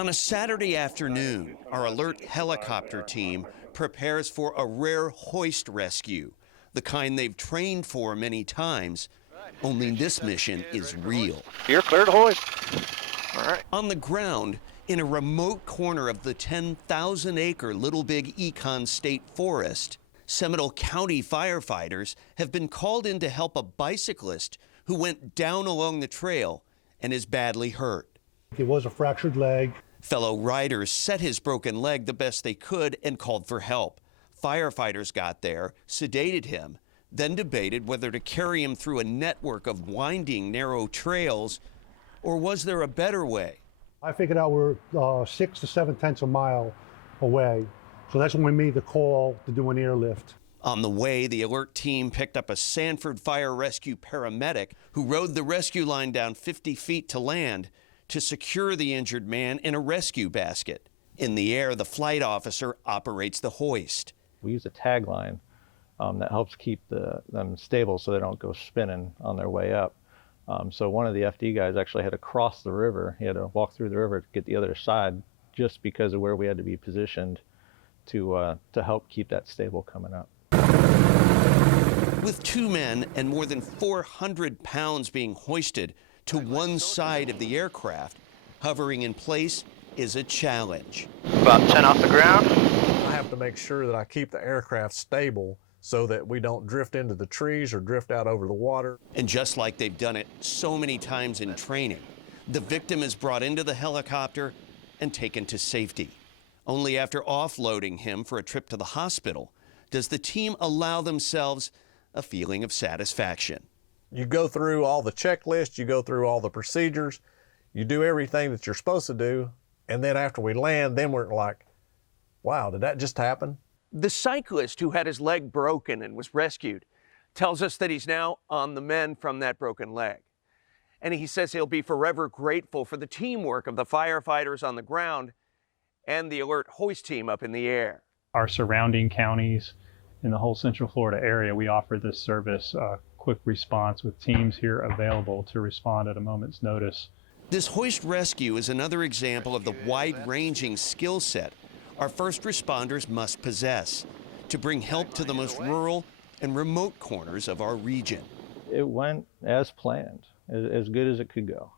On a Saturday afternoon, our alert helicopter team prepares for a rare Hoist rescue, the kind they've trained for many times, only this mission is real. You're clear to hoist. All right. On the ground, in a remote corner of the 10,000-acre Little Big Econ State Forest, Seminole County firefighters have been called in to help a bicyclist who went down along the trail and is badly hurt. It was a fractured leg. Fellow riders set his broken leg the best they could and called for help. Firefighters got there, sedated him, then debated whether to carry him through a network of winding, narrow trails, or was there a better way? I figured out we're 6 to 7/10 a mile away, so that's when we made the call to do an airlift. On the way, the alert team picked up a Sanford Fire Rescue paramedic who rode the rescue line down 50 feet to land to secure the injured man in a rescue basket. In the air, the flight officer operates the hoist. We use a tagline that helps keep them stable so they don't go spinning on their way up. So one of the FD guys actually had to cross the river. He had to walk through the river to get the other side just because of where we had to be positioned to help keep that stable coming up. With 2 men and more than 400 pounds being hoisted to one side of the aircraft, hovering in place is a challenge. About 10 off the ground. I have to make sure that I keep the aircraft stable so that we don't drift into the trees or drift out over the water. And just like they've done it so many times in training, the victim is brought into the helicopter and taken to safety. Only after offloading him for a trip to the hospital does the team allow themselves a feeling of satisfaction. You go through all the checklists, you go through all the procedures, you do everything that you're supposed to do, and then after we land, then we're like, wow, did that just happen? The cyclist who had his leg broken and was rescued tells us that he's now on the mend from that broken leg. And he says he'll be forever grateful for the teamwork of the firefighters on the ground and the alert hoist team up in the air. Our surrounding counties in the whole Central Florida area, we offer this service, quick response with teams here available to respond at a moment's notice. This hoist rescue is another example of the wide-ranging skill set our first responders must possess to bring help to the most rural and remote corners of our region. It went as planned, as good as it could go.